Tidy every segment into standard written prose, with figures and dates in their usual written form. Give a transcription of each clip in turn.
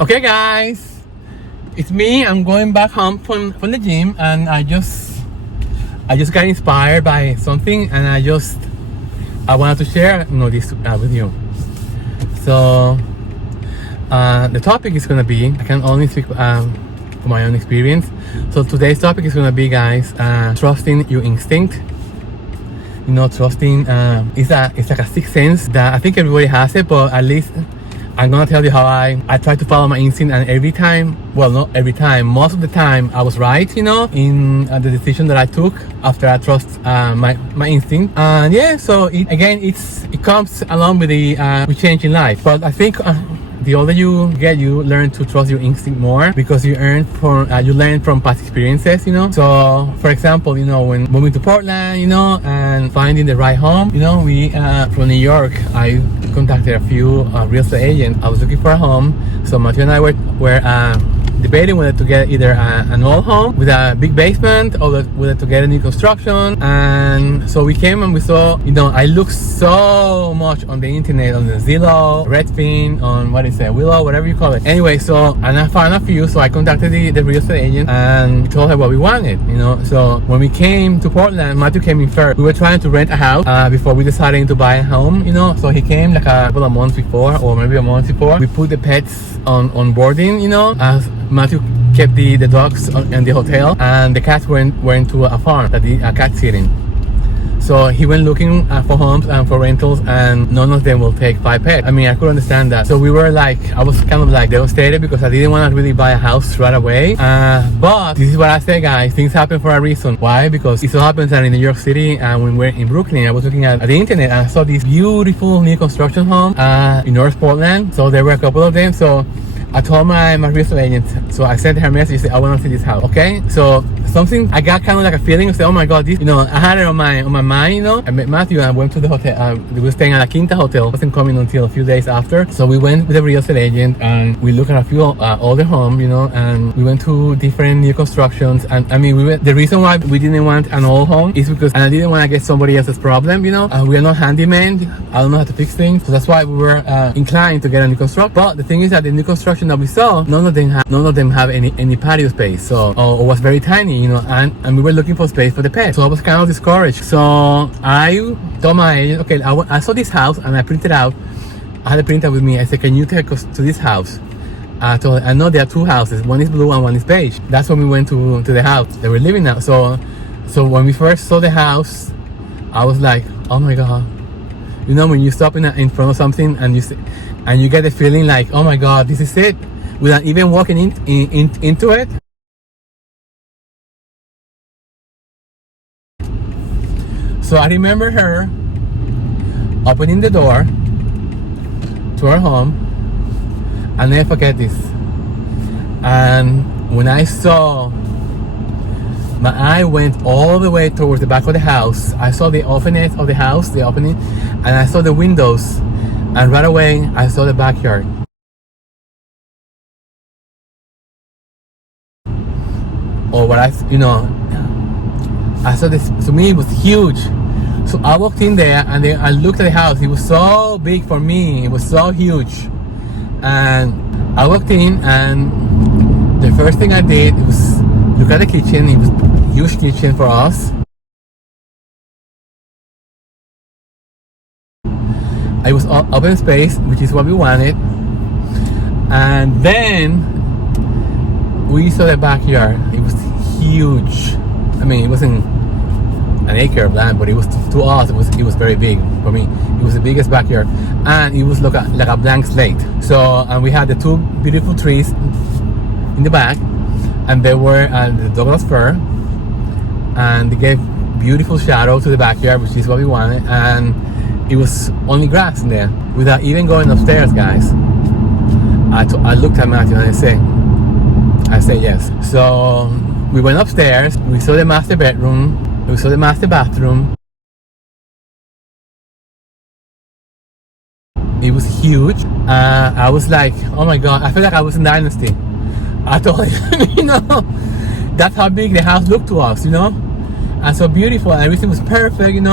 Okay guys, it's me. I'm going back home from the gym, and I just got inspired by something, and I wanted to share this with you. So the topic is gonna be, I can only speak from my own experience. So today's topic is gonna be, guys, trusting your instinct. Trusting it's like a sixth sense that I think everybody has it, but at least I'm gonna tell you how I try to follow my instinct, and every time, well, not every time, most of the time I was right, in the decision that I took after I trust my instinct. And yeah, so it comes along with the with changing life. But I think the older you get, you learn to trust your instinct more, because you learn from past experiences. So for example, when moving to Portland, and finding the right home, we from New York, I contacted a few real estate agents. I was looking for a home, so Matthew and I were debating whether to get either an old home with a big basement or whether to get a new construction. And so we came and we saw, I looked so much on the internet, on the Zillow, Redfin, on Willow, whatever you call it. Anyway, and I found a few, so I contacted the real estate agent and told her what we wanted. So when we came to Portland, Matthew came in first. We were trying to rent a house before we decided to buy a home. So he came like a couple of months before, or maybe a month before. We put the pets on boarding. As Matthew kept the dogs in the hotel, and the cats went to a farm that a cat sitting. So he went looking for homes and for rentals, and none of them will take 5 pets. I mean, I could understand that. So we were I was kind of devastated, because I didn't want to really buy a house right away. But this is what I say, guys, things happen for a reason. Why? Because it so happens that in New York City, and when we're in Brooklyn, I was looking at the internet and I saw this beautiful new construction home in North Portland. So there were a couple of them. So I told my real estate agent, so I sent her a message, said, I want to see this house. Okay, so I got kind of like a feeling of saying, oh my god, this, I had it on my mind. I met Matthew and I went to the hotel. We were staying at a Quinta hotel. It wasn't coming until a few days after. So we went with the real estate agent and we looked at a few older homes, and we went to different new constructions. And I mean, the reason why we didn't want an old home is because I didn't want to get somebody else's problem. We are not handymen. I don't know how to fix things, so that's why we were inclined to get a new construction. But the thing is that the new construction that we saw, none of them have any patio space, so or was very tiny, and we were looking for space for the pet. So I was kind of discouraged. So I told my agent, okay, I saw this house and I printed out. I had a printer with me. I said, can you take us to this house? I know there are 2 houses. One is blue and one is beige. That's when we went to the house they were living now. So when we first saw the house, I was like, oh my god. When you stop in front of something and you get the feeling like, oh my god, this is it, without even walking into it. So I remember her opening the door to our home. I'll never forget this. And when I saw, my eye went all the way towards the back of the house. I saw the opening of the house, and I saw the windows, and right away I saw the backyard. Or what I saw this. To me, it was huge. So I walked in there and then I looked at the house. It was so big for me. It was so huge. And I walked in, and the first thing I did was look at the kitchen. It was a huge kitchen for us. It was open space, which is what we wanted. And then we saw the backyard. It was huge. I mean, it wasn't an acre of land, but it was to us. It was very big for me. It was the biggest backyard, and it was like a blank slate. So, and we had the 2 beautiful trees in the back, and they were the Douglas fir, and they gave beautiful shadow to the backyard, which is what we wanted. And it was only grass in there. Without even going upstairs, guys, I looked at Matthew and I said yes. So we went upstairs. We saw the master bedroom. We saw the master bathroom. It was huge. I was like, oh my god, I felt like I was in Dynasty. I thought, that's how big the house looked to us, and so beautiful, and everything was perfect, and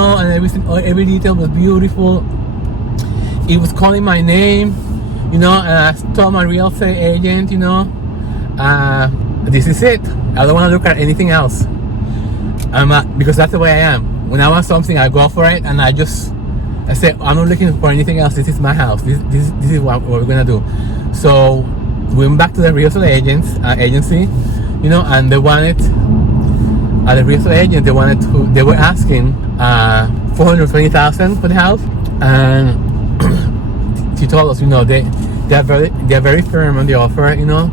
every detail was beautiful. It was calling my name, you know, and I told my real estate agent, you know, this is it. I don't want to look at anything else. Because that's the way I am. When I want something, I go for it, and I say, I'm not looking for anything else. This is my house. This is what we're gonna do. So we went back to the real estate agency, you know, and they wanted, the real estate agent, they were asking $420,000 for the house, and she told us, you know, they're very firm on the offer, you know.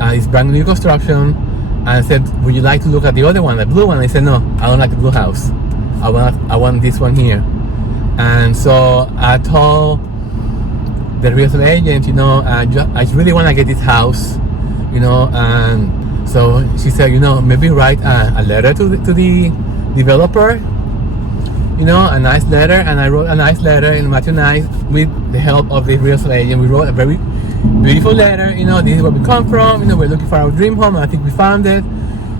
It's brand new construction. And I said, would you like to look at the other one, the blue one? I said, no, I don't like the blue house. I want this one here. And so I told the real estate agent, you know, I really want to get this house, you know. And so she said, you know, maybe write a letter to the developer, you know, a nice letter. And I wrote a nice letter, and Matthew and I, with the help of the real estate agent, we wrote a very beautiful letter. You know, this is where we come from. You know, we're looking for our dream home. And I think we found it.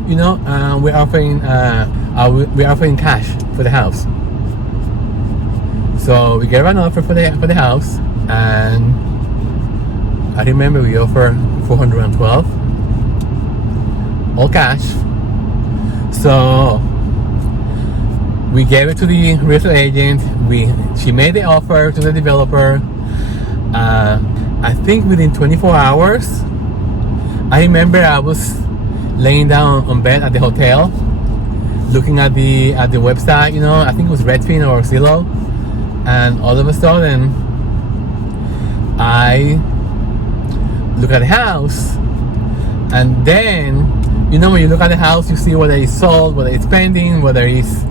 You know, we're offering cash for the house. So we gave an offer for the house, and I remember we offered $412, all cash. So we gave it to the real estate agent. She made the offer to the developer. I think within 24 hours, I remember I was laying down on bed at the hotel, looking at the website, you know, I think it was Redfin or Zillow, and all of a sudden, I look at the house, and then, you know, when you look at the house, you see whether it's sold, whether it's pending, whether it's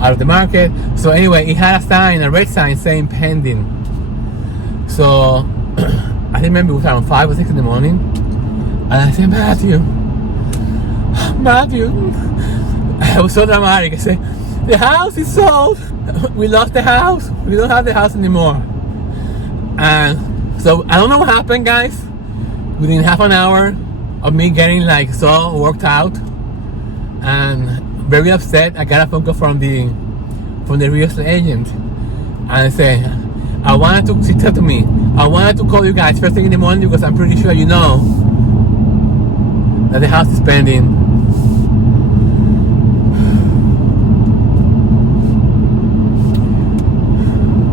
out of the market. So anyway, it had a red sign saying pending. So I remember it was around 5 or 6 in the morning, and I said, Matthew, I was so dramatic. I said, the house is sold. We lost the house. We don't have the house anymore. And so I don't know what happened, guys. Within half an hour of me getting like so worked out and very upset, I got a phone call from the real estate agent, and I said, she said to me, I wanted to call you guys first thing in the morning because I'm pretty sure you know that the house is pending.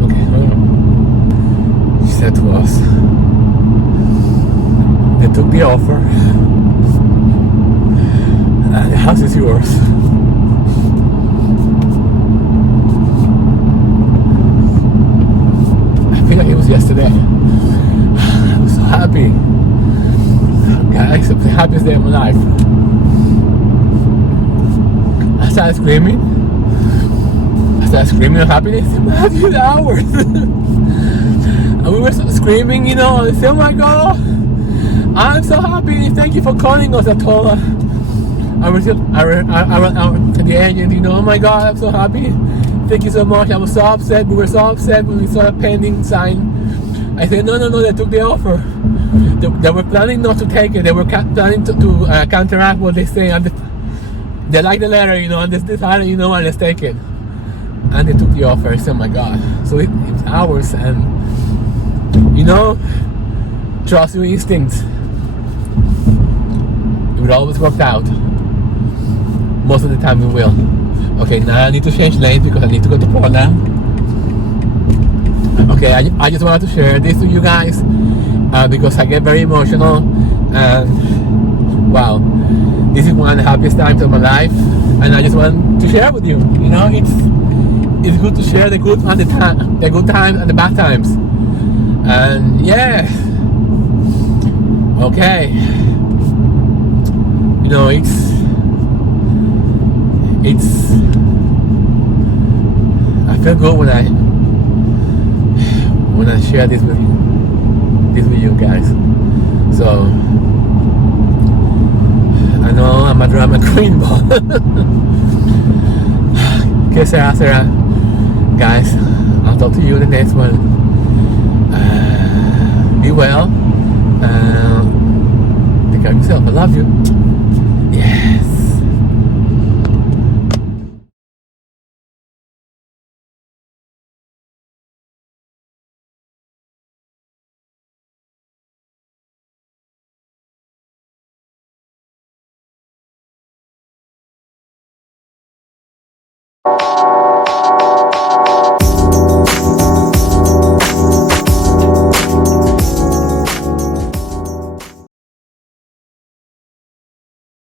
Okay, hold on. She said to us, they took the offer, and the house is yours. I feel like it was yesterday. I was so happy. Guys, it was the happiest day of my life. I started screaming of happiness. Matthew, hours. And we were screaming, you know, and I said, oh my God, I'm so happy. Thank you for calling us. I told her, I wrote to the agent, you know, oh my God, I'm so happy. Thank you so much. I was so upset. We were so upset when we saw a pending sign. I said, no, they took the offer. They were planning not to take it. They were planning to counteract what they say. And they like the letter, you know, and they decided, you know what, let's take it. And they took the offer. I said, oh my God. So it was ours. And, you know, trust your instincts. It would always work out. Most of the time it will. Okay, now I need to change lanes because I need to go to Portland. Okay, I just wanted to share this with you guys because I get very emotional, and wow, this is one of the happiest times of my life, and I just want to share with you. You know, it's good to share the good and the good times and the bad times, and yeah, okay, you know, I feel good when I share this with you guys. So I know I'm a drama queen, but que será, guys. I'll talk to you in the next one. Be well. Take care of yourself. I love you. Yes. Bye.